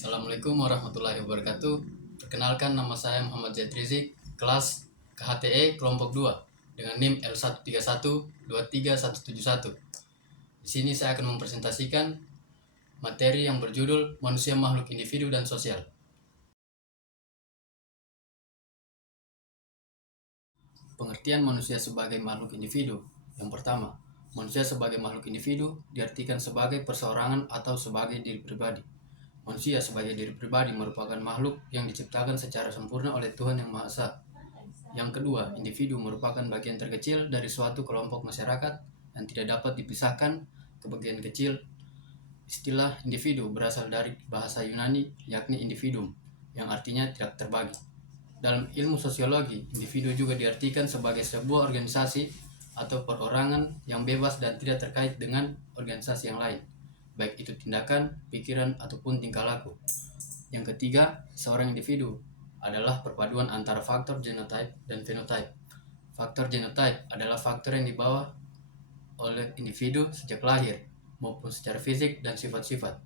Assalamualaikum warahmatullahi wabarakatuh. Perkenalkan, nama saya Muhammad Zaid Rizik, kelas KHTE kelompok 2 dengan NIM L131231171. Di sini saya akan mempresentasikan materi yang berjudul Manusia Makhluk Individu dan Sosial. Pengertian manusia sebagai makhluk individu. Yang pertama, manusia sebagai makhluk individu diartikan sebagai perseorangan atau sebagai diri pribadi. Manusia sebagai diri pribadi merupakan makhluk yang diciptakan secara sempurna oleh Tuhan Yang Maha Esa. Yang kedua, individu merupakan bagian terkecil dari suatu kelompok masyarakat yang tidak dapat dipisahkan ke bagian kecil. Istilah individu berasal dari bahasa Yunani, yakni individuum, yang artinya tidak terbagi. Dalam ilmu sosiologi, individu juga diartikan sebagai sebuah organisasi atau perorangan yang bebas dan tidak terkait dengan organisasi yang lain, baik itu tindakan, pikiran, ataupun tingkah laku. Yang ketiga, seorang individu adalah perpaduan antara faktor genotype dan phenotype. Faktor genotype adalah faktor yang dibawa oleh individu sejak lahir, maupun secara fisik dan sifat-sifat.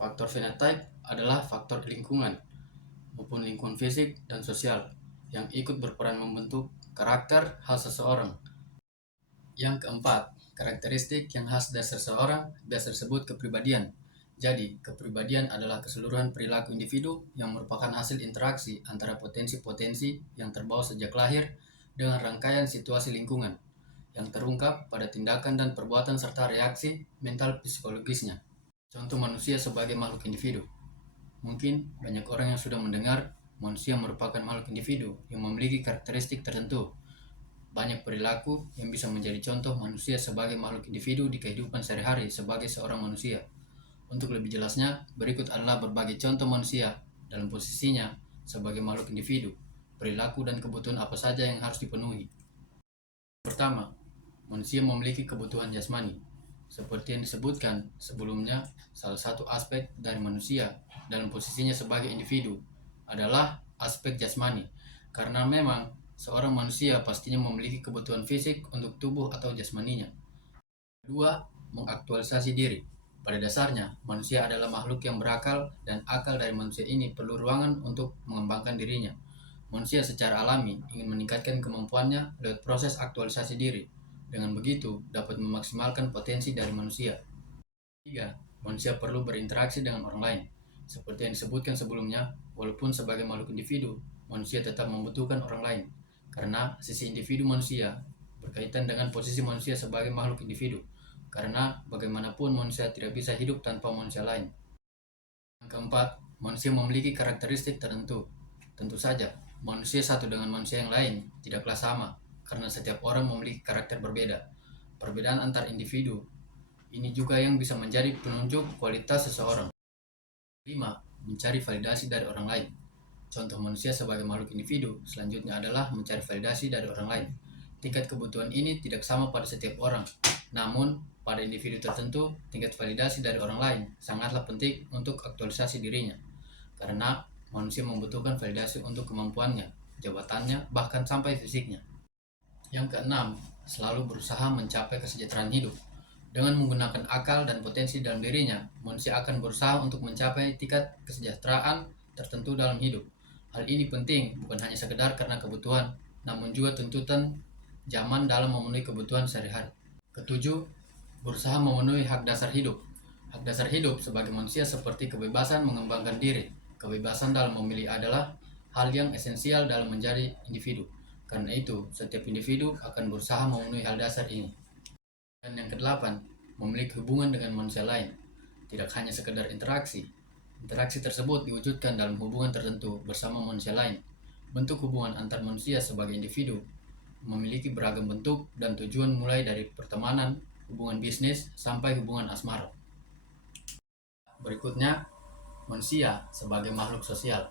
Faktor phenotype adalah faktor lingkungan, maupun lingkungan fisik dan sosial, yang ikut berperan membentuk karakter khas seseorang. Yang keempat, karakteristik yang khas dari seseorang biasa disebut kepribadian. Jadi, kepribadian adalah keseluruhan perilaku individu yang merupakan hasil interaksi antara potensi-potensi yang terbawa sejak lahir dengan rangkaian situasi lingkungan yang terungkap pada tindakan dan perbuatan serta reaksi mental psikologisnya. Contoh manusia sebagai makhluk individu. Mungkin banyak orang yang sudah mendengar manusia merupakan makhluk individu yang memiliki karakteristik tertentu. Banyak perilaku yang bisa menjadi contoh manusia sebagai makhluk individu di kehidupan sehari-hari sebagai seorang manusia. Untuk lebih jelasnya, berikut adalah berbagai contoh manusia dalam posisinya sebagai makhluk individu, perilaku dan kebutuhan apa saja yang harus dipenuhi. Pertama, manusia memiliki kebutuhan jasmani. Seperti yang disebutkan sebelumnya, salah satu aspek dari manusia dalam posisinya sebagai individu adalah aspek jasmani, karena memang seorang manusia pastinya memiliki kebutuhan fisik untuk tubuh atau jasmaninya. Kedua, mengaktualisasi diri. Pada dasarnya, manusia adalah makhluk yang berakal dan akal dari manusia ini perlu ruangan untuk mengembangkan dirinya. Manusia secara alami ingin meningkatkan kemampuannya lewat proses aktualisasi diri. Dengan begitu, dapat memaksimalkan potensi dari manusia. Tiga, manusia perlu berinteraksi dengan orang lain. Seperti yang disebutkan sebelumnya, walaupun sebagai makhluk individu, manusia tetap membutuhkan orang lain. Karena sisi individu manusia berkaitan dengan posisi manusia sebagai makhluk individu. Karena bagaimanapun manusia tidak bisa hidup tanpa manusia lain. Yang keempat, manusia memiliki karakteristik tertentu. Tentu saja, manusia satu dengan manusia yang lain tidaklah sama, karena setiap orang memiliki karakter berbeda. Perbedaan antar individu ini juga yang bisa menjadi penunjuk kualitas seseorang. 5. Mencari validasi dari orang lain. Contoh manusia sebagai makhluk individu selanjutnya adalah mencari validasi dari orang lain. Tingkat kebutuhan ini tidak sama pada setiap orang, namun pada individu tertentu tingkat validasi dari orang lain sangatlah penting untuk aktualisasi dirinya, karena manusia membutuhkan validasi untuk kemampuannya, jabatannya, bahkan sampai fisiknya. Yang keenam, selalu berusaha mencapai kesejahteraan hidup. Dengan menggunakan akal dan potensi dalam dirinya, manusia akan berusaha untuk mencapai tingkat kesejahteraan tertentu dalam hidup. Hal ini penting bukan hanya sekedar karena kebutuhan, namun juga tuntutan zaman dalam memenuhi kebutuhan sehari-hari. Ketujuh, berusaha memenuhi hak dasar hidup. Hak dasar hidup sebagai manusia seperti kebebasan mengembangkan diri. Kebebasan dalam memilih adalah hal yang esensial dalam menjadi individu. Karena itu, setiap individu akan berusaha memenuhi hal dasar ini. Dan yang kedelapan, memiliki hubungan dengan manusia lain. Tidak hanya sekedar interaksi. Interaksi tersebut diwujudkan dalam hubungan tertentu bersama manusia lain. Bentuk hubungan antar manusia sebagai individu memiliki beragam bentuk dan tujuan mulai dari pertemanan, hubungan bisnis, sampai hubungan asmara. Berikutnya, manusia sebagai makhluk sosial.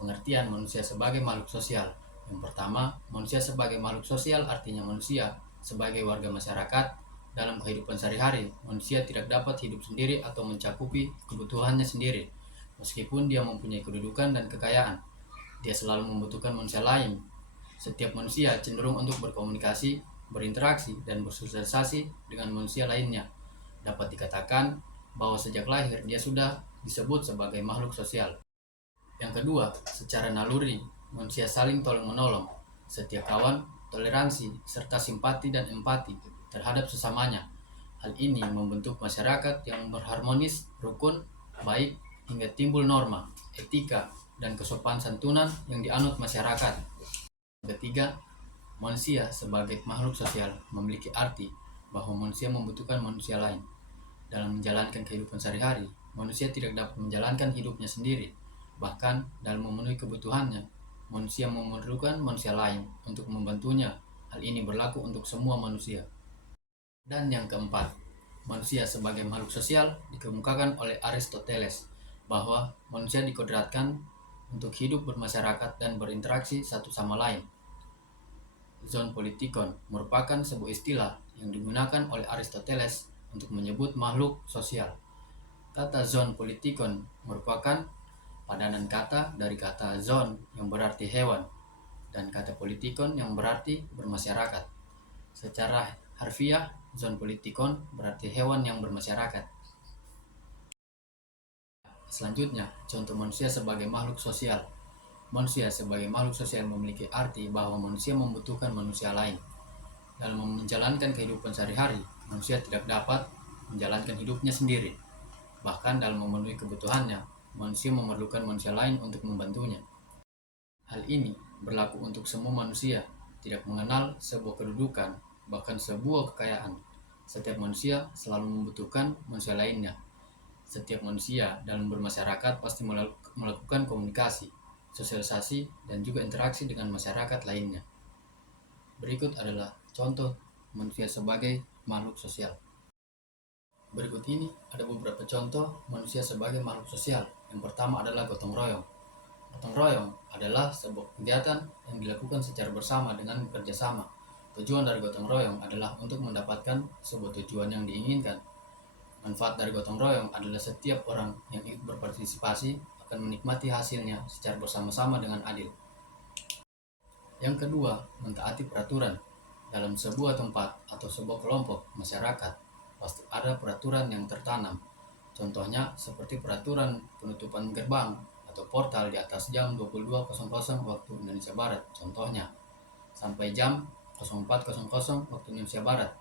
Pengertian manusia sebagai makhluk sosial. Yang pertama, manusia sebagai makhluk sosial artinya manusia sebagai warga masyarakat. Dalam kehidupan sehari-hari, manusia tidak dapat hidup sendiri atau mencakupi kebutuhannya sendiri. Meskipun dia mempunyai kedudukan dan kekayaan, dia selalu membutuhkan manusia lain. Setiap manusia cenderung untuk berkomunikasi, berinteraksi, dan bersosialisasi dengan manusia lainnya. Dapat dikatakan bahwa sejak lahir dia sudah disebut sebagai makhluk sosial. Yang kedua, secara naluri, manusia saling tolong-menolong, setia kawan, toleransi, serta simpati dan empati terhadap sesamanya. Hal ini membentuk masyarakat yang berharmonis, rukun, baik, hingga timbul norma, etika, dan kesopanan santunan yang dianut masyarakat. Ketiga, manusia sebagai makhluk sosial memiliki arti bahwa manusia membutuhkan manusia lain. Dalam menjalankan kehidupan sehari-hari, manusia tidak dapat menjalankan hidupnya sendiri. Bahkan dalam memenuhi kebutuhannya, manusia memerlukan manusia lain untuk membantunya. Hal ini berlaku untuk semua manusia. Dan yang keempat, manusia sebagai makhluk sosial dikemukakan oleh Aristoteles bahwa manusia dikodratkan untuk hidup bermasyarakat dan berinteraksi satu sama lain. Zoon politikon merupakan sebuah istilah yang digunakan oleh Aristoteles untuk menyebut makhluk sosial. Kata zoon politikon merupakan padanan kata dari kata zoon yang berarti hewan dan kata politikon yang berarti bermasyarakat. Secara harfiah, zoon politikon berarti hewan yang bermasyarakat. Selanjutnya, contoh manusia sebagai makhluk sosial. Manusia sebagai makhluk sosial memiliki arti bahwa manusia membutuhkan manusia lain. Dalam menjalankan kehidupan sehari-hari, manusia tidak dapat menjalankan hidupnya sendiri. Bahkan dalam memenuhi kebutuhannya, manusia memerlukan manusia lain untuk membantunya. Hal ini berlaku untuk semua manusia, tidak mengenal sebuah kedudukan, bahkan sebuah kekayaan. Setiap manusia selalu membutuhkan manusia lainnya. Setiap manusia dalam bermasyarakat pasti melakukan komunikasi, sosialisasi, dan juga interaksi dengan masyarakat lainnya. Berikut adalah contoh manusia sebagai makhluk sosial. Berikut ini ada beberapa contoh manusia sebagai makhluk sosial. Yang pertama adalah gotong royong. Gotong royong adalah sebuah kegiatan yang dilakukan secara bersama dengan kerjasama. Tujuan dari gotong royong adalah untuk mendapatkan sebuah tujuan yang diinginkan. Manfaat dari gotong royong adalah setiap orang yang ikut berpartisipasi akan menikmati hasilnya secara bersama-sama dengan adil. Yang kedua, mentaati peraturan. Dalam sebuah tempat atau sebuah kelompok masyarakat, pasti ada peraturan yang tertanam. Contohnya seperti peraturan penutupan gerbang atau portal di atas jam 22.00 waktu Indonesia Barat. Contohnya, sampai jam 04.00 waktu Indonesia Barat.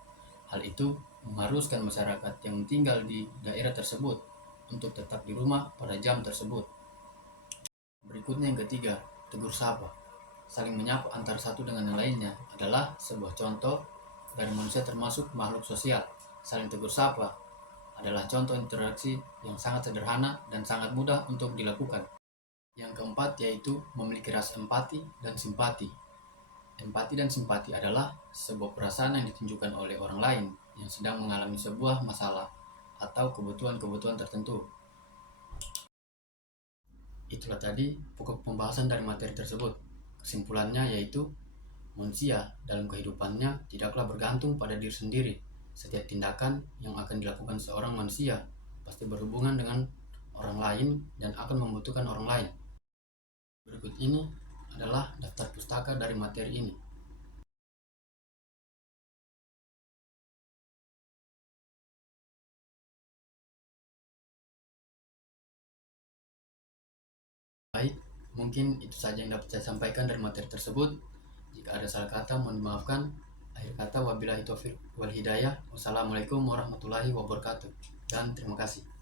Hal itu mengharuskan masyarakat yang tinggal di daerah tersebut untuk tetap di rumah pada jam tersebut. Berikutnya yang ketiga, tegur sapa. Saling menyapa antara satu dengan yang lainnya adalah sebuah contoh dari manusia termasuk makhluk sosial. Saling tegur sapa adalah contoh interaksi yang sangat sederhana dan sangat mudah untuk dilakukan. Yang keempat yaitu memiliki rasa empati dan simpati. Empati dan simpati adalah sebuah perasaan yang ditunjukkan oleh orang lain yang sedang mengalami sebuah masalah atau kebutuhan-kebutuhan tertentu. Itulah tadi pokok pembahasan dari materi tersebut. Kesimpulannya yaitu manusia dalam kehidupannya tidaklah bergantung pada diri sendiri. Setiap tindakan yang akan dilakukan seorang manusia pasti berhubungan dengan orang lain dan akan membutuhkan orang lain. Berikut ini adalah daftar pustaka dari materi ini. Baik, mungkin itu saja yang dapat saya sampaikan dari materi tersebut. Jika ada salah kata, mohon dimaafkan. Akhir kata, wabillahi taufiq wal hidayah. Wassalamualaikum warahmatullahi wabarakatuh. Dan terima kasih.